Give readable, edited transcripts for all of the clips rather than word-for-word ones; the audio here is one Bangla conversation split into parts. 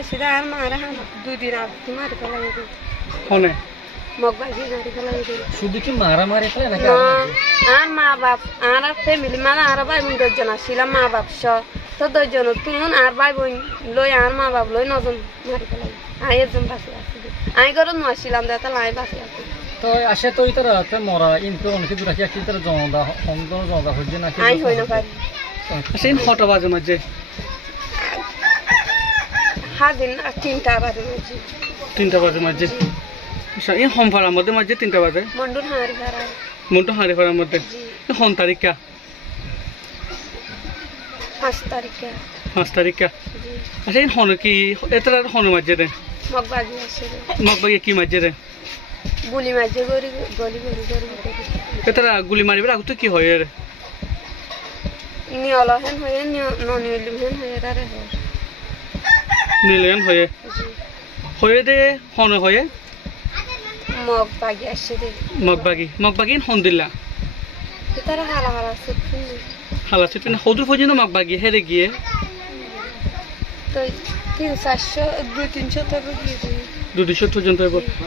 আসিরা আর মারা দুদিন আগে মারি ফেলাই হনে মগবাজি মারি ফেলাই শুধু কি মারামারি ফেলে নাকি আর মা বাপ আর ফ্যামিলি মানে আর ভাই বোন 10 জন আসছিলাম মা বাপ সহ তো 10 জন তুলুন আর ভাই বোন লই আর মা বাপ লই 9 জন মারি ফেলাই আই একজন বাসে আসি আমি ঘরে নছিলাম দেতা লাই বাসে আসি তো আসে তো ইতার তে মরা ইনকে অনেক দূর আছে কি তার জনদা হংদন জনদা হইছে নাকি আই হই না পারি সেই কটা বাজে মাঝে হাদিন 3টা বাজে মাঝে 3টা বাজে মাঝে আচ্ছা এই হোমফাড়ার মধ্যে মাঝে 3টা বাজে মন্ডুর হারি ঘর মন্টু হাড়িপাড়ার মধ্যে কোন তারিখা 5 তারিখে 5 তারিখা আচ্ছা এই হন কি এতরা হন মাঝে রে মগবাজি আসে মগবাগে কি মাঝে রে গুলি মাঝে গরি গলি গরি গরি এতরা গুলি মারিবার আগে তো কি হয় রে নিয়লহেন হয়ে ননিলিমহেন হয়ে রে নীলয়ন হয়ে হয়ে দে হন হয়ে মগবাজি আসে দে মগবাগি হন দিলা তারা হালা হালা সত্যি হালা চিপনে হদুর পর্যন্ত মগবাগি হেরে গিয়ে তো 300 200 টাকা দিয়ে দিই 200 পর্যন্ত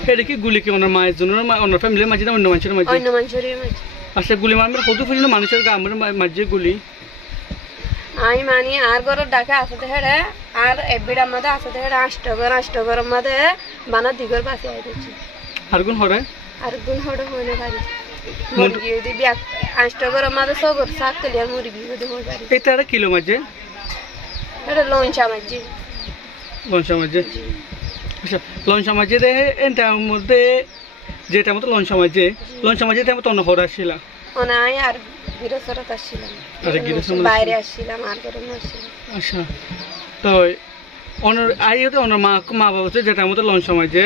হেরে কি গুলি কি ওনার মায়ের জন্য ওনার ফ্যামিলির মাঝে না অন্য মানুষের মাঝে অন্য মানুষের মাঝে আচ্ছা গুলি মারবে হদুর পর্যন্ত মানুষের গামের মাঝে গুলি আমি মানি আর ঘরের ডাকে আসতে হেড়ে আর এবিড়ার মধ্যে আসতে হেড়ে আষ্টগর মধ্যে বানা দিগর বাসে আইতেছি আর কোন হরে আর গুণ হড়ে হয় না পারি মুরগি দিবি আষ্টগর মধ্যে সগর শাক তেলিয়া মুরগি যদি হয় পারি এটা আর কিলো মাঝে এটা লঞ্চা মাঝে আচ্ছা লঞ্চা মাঝে রে এটার মধ্যে যেটা মতো লঞ্চা মাঝে তেমন অন্য হরে আসছিল অনাই আর গিরসরত আসছিলাম বাইরে আসছিলাম আর করে আসছিলাম আচ্ছা তো অনর আইতে অনর মা বাবা যেটা মতো লঞ্চ মাঝে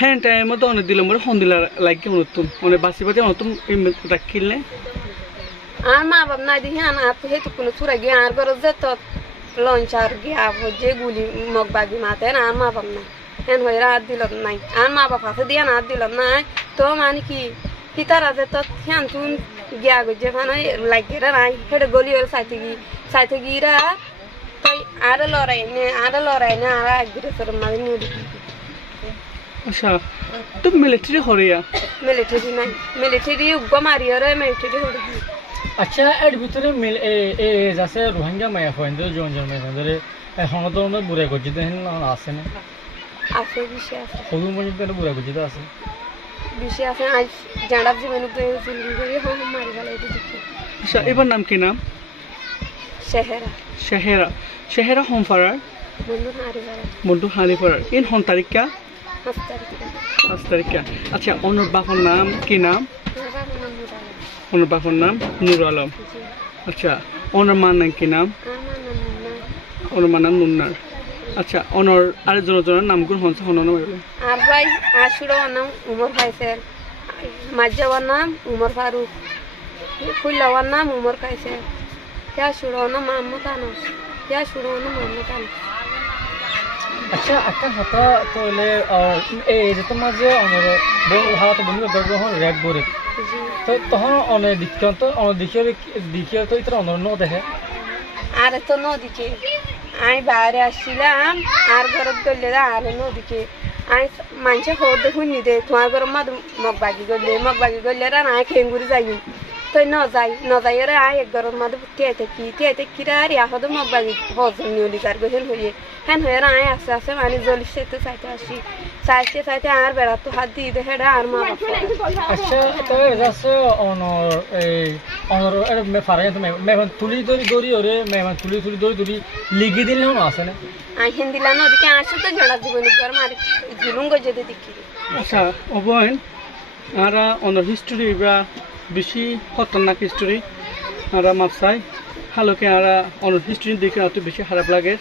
হ্যাঁ টাইম মতো অনেক দিলাম বলে হন দিলা লাগে নতুন অনেক বাসি নতুন রাখিলে আর মা বাপ না দিহি আর হেতু কোনো চুরা গিয়ে আর ঘর যে তো লঞ্চ আর গিয়া যে গুলি মগবাগি মাতে আর মা বাপ না হেন হয়ে রাত দিল নাই আর মা বাপ আছে দিয়া না দিল নাই তো মানে কি পিতার আছে তো হ্যান তুন গিয়া গজে মানে লাগে নাই হেটে গলি ওর সাইতে গিরা তো আর লড়াই না আর একদিকে সর মানে নিয়ে আচ্ছা তো মিলিটারি হরিয়া মিলিটারি নাই মিলিটারি উগ্র মারিয়া রে মিলিটারি হরি আচ্ছা এর ভিতরে যাচ্ছে রোহিঙ্গা মায়া হয় জন ধরে এখন তো বুড়াই করছি তো আছে না আছে বিষয় আছে সবুজ পর্যন্ত বুড়াই করছি তো আছে বিষয় আছে আজ জানাব জীবন জুলুম করে হোম মারি গেল এটা দেখি আচ্ছা এবার নাম কি নাম শেহেরা হোমফাড়ার মন্ডু হারিপাড়ার ইন হন তারিখা 5 তারিখা আচ্ছা অনর বাপর নাম কি নাম অনর বাপর নাম নুর আলম আচ্ছা অনর মার নাম কি নাম অনর মার নাম নুন্নার আচ্ছা অনর আরেকজনের নাম কোন হনছে হন আর ভাই আশুরার নাম উমর ফাইসেল মাজ্জাওয়ার নাম উমর ফারুক ফুল্লাওয়ার নাম উমর কাইসেল क्या शुरू ना मोहम्मद अनस क्या शुरू ना मोहम्मद अनस अच्छा अक्का हता तो ले और ए जे तो माजे अनर बोल हाथ बनी गगो हो रेड बोरे तो हन अने दिखियो तो इतर अनर नो देखे आरे तो नो दिखे आई बाहर आसिलाम आर गरब गल्ले आरे नो दिखे आई मानसे हो देखुन नि दे तुआ गरम मद मगबागी गल्ले रा ना खेंगुरी जाई तो न जाई रे आय एक गरम मद ते किरार या हद मगबागी होजन नियोली कर गहन होये हेन होयर आय आसे माने जली से तो साइते आर बेड़ा तो हाथ दी दे हेडा आर मा अच्छा तो जैसे ऑनर मैं फारे तो मैं तुली दोरी और मैं तुली दोरी लिगी दिन हो आसे ना आय हिंदीला न दिके आसे तो जड़ा जीवन कर मारे जुलुम गजे दे दिखी अच्छा ओबन आरा ऑनर हिस्ट्री बा বেশি খতরনাক হিস্টোরি আমরা মাপসাই হালোকে আমরা অনর হিস্টোরি দেখে তো বেশি খারাপ লাগে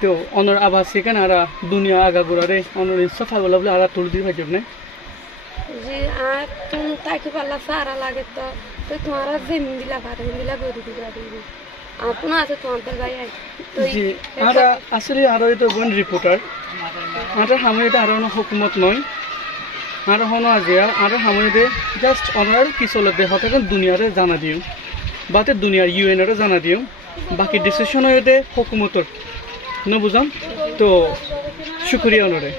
তো অনর আবার সেখানে আমরা দুনিয়া আগাগোড়া রে অনর সফা বলা বলে আমরা তুল দিয়ে ভাজব না জি আর তুমি তাকে পাল্লা সারা লাগে তো তোমারা জমিন দিলা গরি দিলা দিবি আপনা আছে তো অন্তর গায় তো জি আমরা আসলে আরো তো গন রিপোর্টার আমরা হামে এটা আরো হুকুমত নয় আর হন আজিয়া আর হামে জাস্ট অনার কি চলে দে হতে দুনিয়ারে জানা দিও বাতে দুনিয়ার ইউএন এর জানা দিও বাকি ডিসিশন হয়ে দে হুকুমতর न बुझाम तो शुक्रिया उन्होंने